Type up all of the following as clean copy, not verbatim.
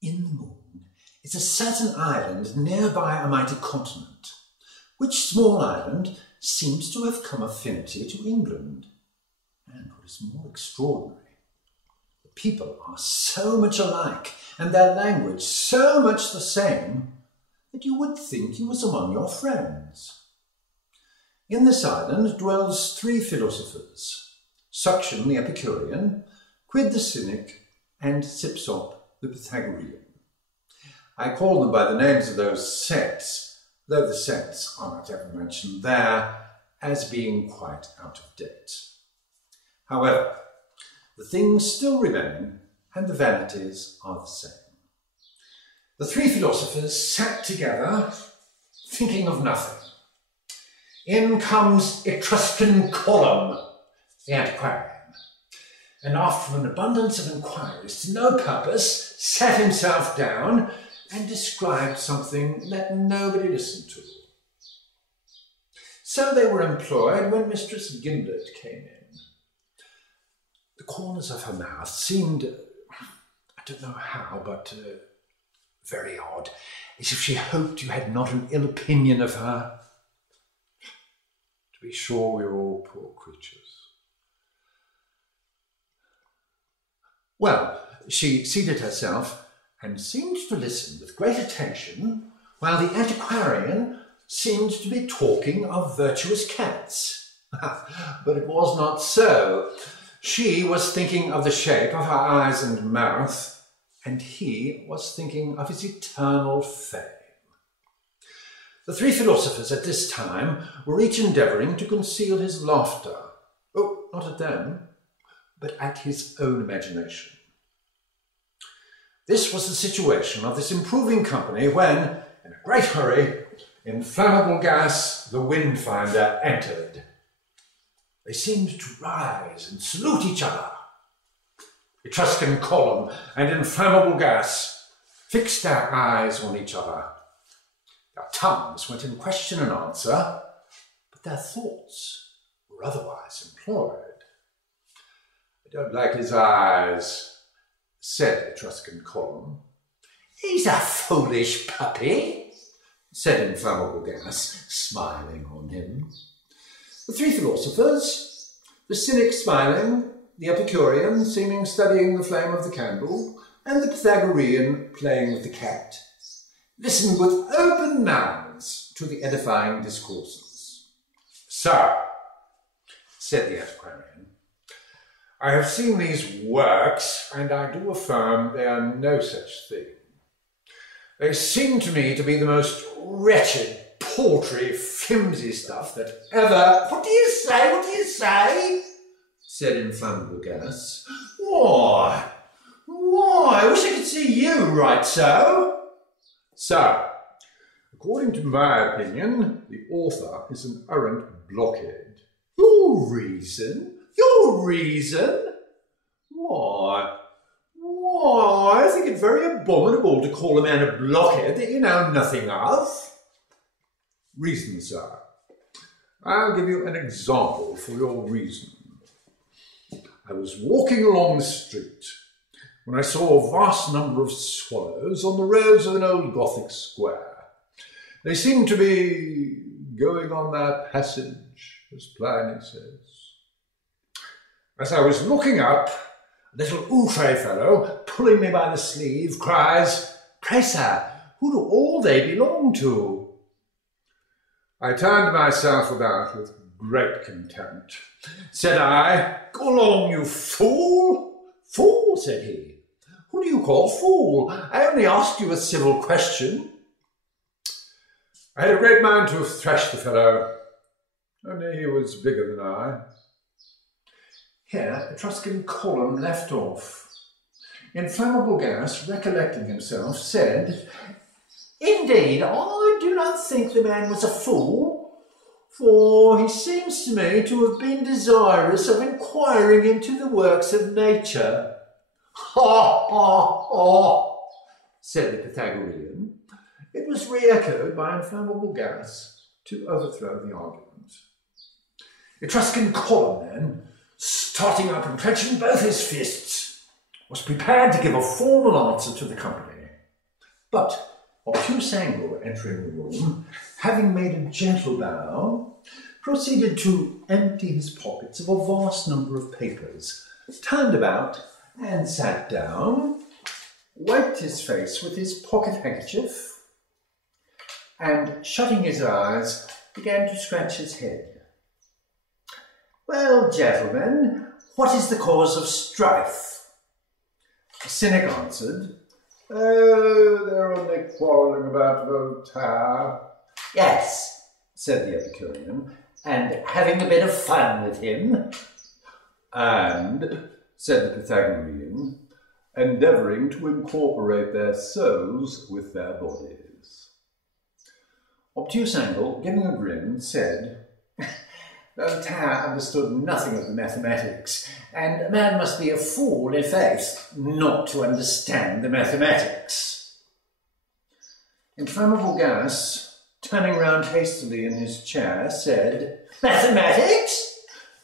In the moon is a certain island nearby a mighty continent, which small island seems to have come affinity to England. And what is more extraordinary, the people are so much alike, and their language so much the same, that you would think you was among your friends. In this island dwells 3 philosophers, Suction the Epicurean, Quid the Cynic, and Sipsop the Pythagorean. I call them by the names of those sects, though the sects are not ever mentioned there, as being quite out of date. However, the things still remain, and the vanities are the same. The 3 philosophers sat together, thinking of nothing. In comes Etruscan Column, the antiquarian, and after an abundance of inquiries to no purpose, sat himself down and described something that nobody listened to. So they were employed when Mistress Gimlet came in. The corners of her mouth seemed, I don't know how, but very odd, as if she hoped you had not an ill opinion of her. To be sure, we are all poor creatures. Well, she seated herself and seemed to listen with great attention, while the antiquarian seemed to be talking of virtuous cats. But it was not so. She was thinking of the shape of her eyes and mouth, and he was thinking of his eternal fame. The 3 philosophers at this time were each endeavouring to conceal his laughter. Oh, not at them, but at his own imagination. This was the situation of this improving company when, in a great hurry, Inflammable Gas, the Windfinder, entered. They seemed to rise and salute each other. Etruscan Column and Inflammable Gas fixed their eyes on each other. Their tongues went in question and answer, but their thoughts were otherwise employed. I don't like his eyes, said Etruscan Column. He's a foolish puppy, said Inflammable Gas, smiling on him. The 3 philosophers, the Cynic smiling, the Epicurean seeming studying the flame of the candle, and the Pythagorean playing with the cat, listened with open mouths to the edifying discourses. Sir, said the antiquarian, I have seen these works, and I do affirm they are no such thing. They seem to me to be the most wretched, paltry, flimsy stuff that ever— What do you say? What do you say? Said Inflammable Gas. Why, I wish I could see you right so. Sir, according to my opinion, the author is an arrant blockhead. Your reason? Your reason? Why, I think it very abominable to call a man a blockhead that you know nothing of. Reason, sir. I'll give you an example for your reason. I was walking along the street when I saw a vast number of swallows on the roads of an old Gothic square. They seemed to be going on their passage, as Pliny says. As I was looking up, a little outre fellow, pulling me by the sleeve, cries, "Pray, sir, who do all they belong to?" I turned myself about with great contempt. Said I, "Go along, you fool!" "Fool," said he. "Who do you call fool? I only asked you a civil question." I had a great mind to have thrashed the fellow, only he was bigger than I. Here Etruscan Column left off. Inflammable Gas, recollecting himself, said, "Indeed, I do not think the man was a fool, for he seems to me to have been desirous of inquiring into the works of nature." "Ha, ha, ha," said the Pythagorean. It was re-echoed by Inflammable Gas to overthrow the argument. Etruscan Column, then, starting up and clenching both his fists, was prepared to give a formal answer to the company. But Obtuse Angle, entering the room, having made a gentle bow, proceeded to empty his pockets of a vast number of papers, turned about and sat down, wiped his face with his pocket handkerchief, and, shutting his eyes, began to scratch his head. "Well, gentlemen, what is the cause of strife?" The cynic answered, "Oh, they're only quarrelling about Voltaire." "Yes," said the Epicurean, "and having a bit of fun with him." "And," said the Pythagorean, "endeavouring to incorporate their souls with their bodies." Obtuse Angle, giving a grin, said, "Voltaire understood nothing of the mathematics, and a man must be a fool, in faith, not to understand the mathematics." Inflammable Gas, turning round hastily in his chair, said, "Mathematics?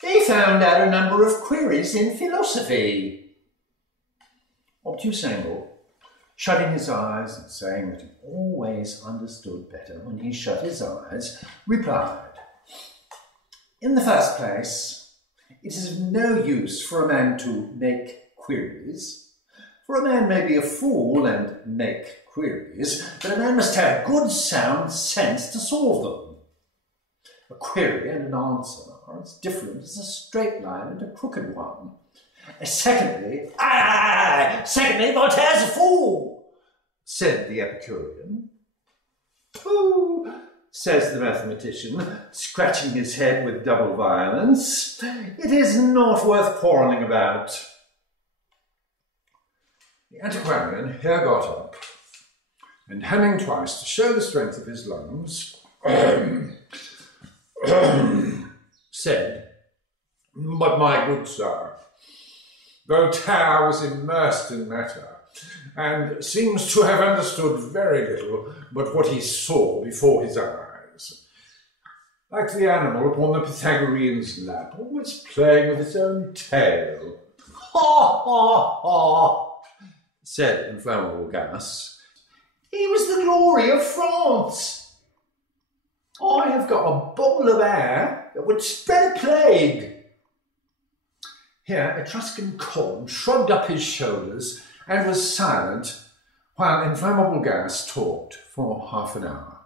He found out a number of queries in philosophy." Obtuse Angle, shutting his eyes and saying that he always understood better when he shut his eyes, replied, "In the first place, it is of no use for a man to make queries, for a man may be a fool and make queries, but a man must have good sound sense to solve them. A query and an answer are as different as a straight line and a crooked one. Secondly, Voltaire's a fool," said the Epicurean. "Pooh," says the mathematician, scratching his head with double violence, "it is not worth quarrelling about." The antiquarian here got up, and hemming twice to show the strength of his lungs, said, "But my good sir, Voltaire was immersed in matter, and seems to have understood very little but what he saw before his eyes. Like the animal upon the Pythagorean's lap, always playing with its own tail." "Ha, ha, ha," said Inflammable Gas. "He was the glory of France. I have got a bottle of air that would spread a plague." Here Etruscan Con shrugged up his shoulders and was silent while Inflammable Gas talked for half an hour.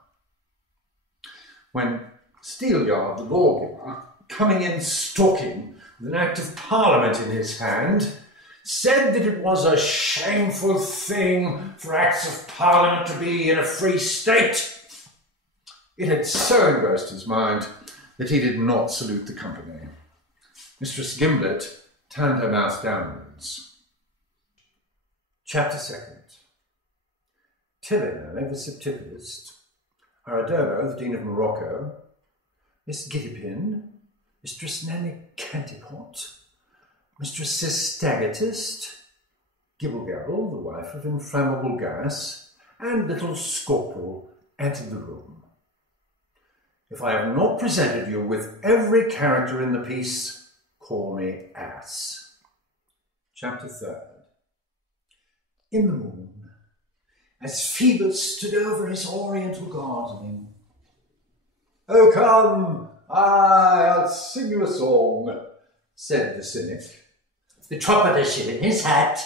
When Steelyard, the lawgiver, coming in stalking with an Act of Parliament in his hand, said that it was a shameful thing for Acts of Parliament to be in a free state, it had so engrossed his mind that he did not salute the company. Mistress Gimblett turned her mouth downwards. Chapter 2nd. Tilliner, the Septiphilist, Aradobo, the Dean of Morocco, Miss Giddipin, Mistress Nanny Cantipot, Mistress Staggatist, Gibblegabble, the wife of Inflammable Gas, and Little Scorpel entered the room. If I have not presented you with every character in the piece, call me ass. Chapter 3rd. In the moon, as Phoebus stood over his oriental gardening. "Oh, come, I'll sing you a song," said the cynic. "The trumpeter should in his hat,"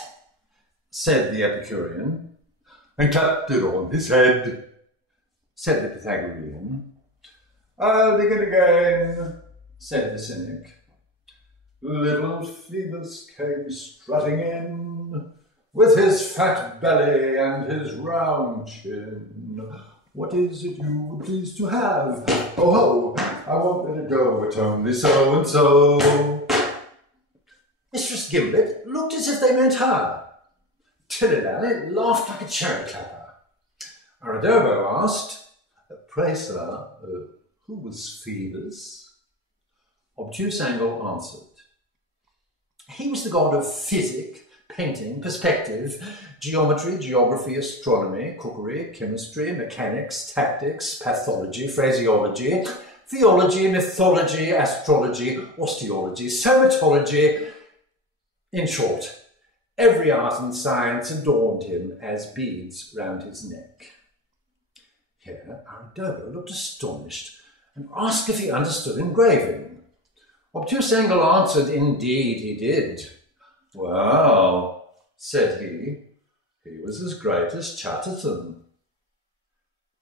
said the Epicurean. "And clapped it on his head," said the Pythagorean. "I'll begin again," said the cynic. "Little Phoebus came strutting in, with his fat belly and his round chin. What is it you would please to have? Oh, I won't let it go, it's only so and so." Mistress Gimblett looked as if they meant her. Tillilally laughed like a cherry clapper. Aradobo asked, "Pray, sir, who was Phoebus?" Obtuse Angle answered, "He was the god of physic, painting, perspective, geometry, geography, astronomy, cookery, chemistry, mechanics, tactics, pathology, phraseology, theology, mythology, astrology, osteology, somatology, in short, Every art and science adorned him as beads round his neck. Here Aridogo looked astonished and asked if he understood engraving. Obtuse Angle answered, indeed he did. Well, said he was as great as Chatterton.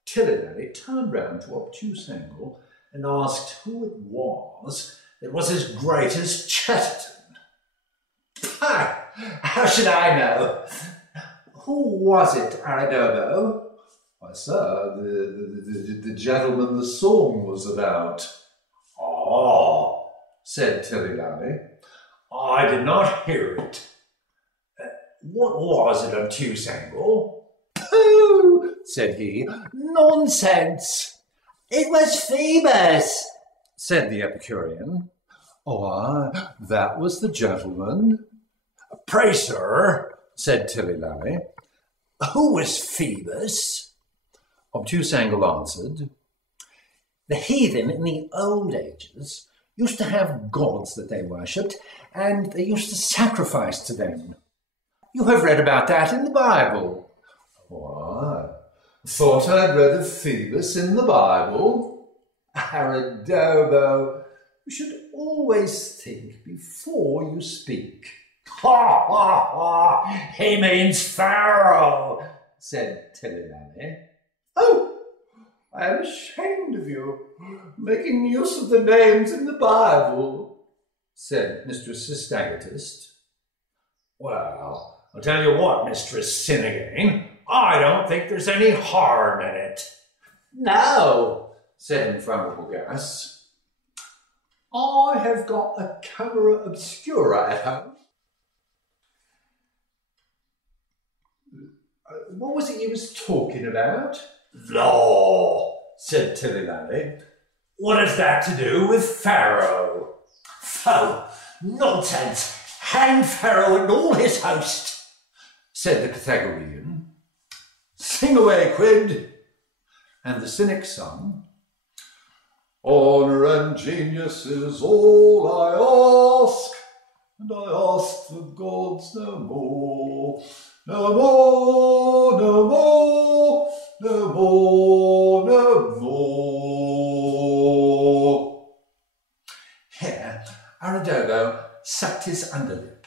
Tilly turned round to Obtuse Angle and asked who it was that was as great as Chatterton. How should I know? Who was it, Aridogo? Why, sir, the gentleman the song was about. Oh, said Tilly-Lally. I did not hear it. What was it, Obtuse Angle? Pooh, said he. Nonsense. It was Phoebus, said the Epicurean. Oh, that was the gentleman. Pray, sir, said Tilly-Lally, who was Phoebus? Obtuse Angle answered, the heathen in the old ages used to have gods that they worshipped, and they used to sacrifice to them. You have read about that in the Bible. Oh, I thought I'd read of Phoebus in the Bible. Aridogo, you should always think before you speak. Ha, ha, ha! He means Pharaoh, said Tilly-Lally. Oh, I am ashamed of you, making use of the names in the Bible, said Mistress Astagatist. Well, I'll tell you what, Mistress Sin-Again, I don't think there's any harm in it. No, said Inflammable Gas. I have got a camera obscura at home. What was it you was talking about? Law, said Tilly-Lally. What has that to do with Pharaoh? Oh, nonsense! Hang Pharaoh and all his host, said the Pythagorean. Sing away, Quid. And the cynic sung, honour and genius is all I ask, and I ask the gods no more. No more, no more, no more, no more. Here, Aridogo sucked his underlip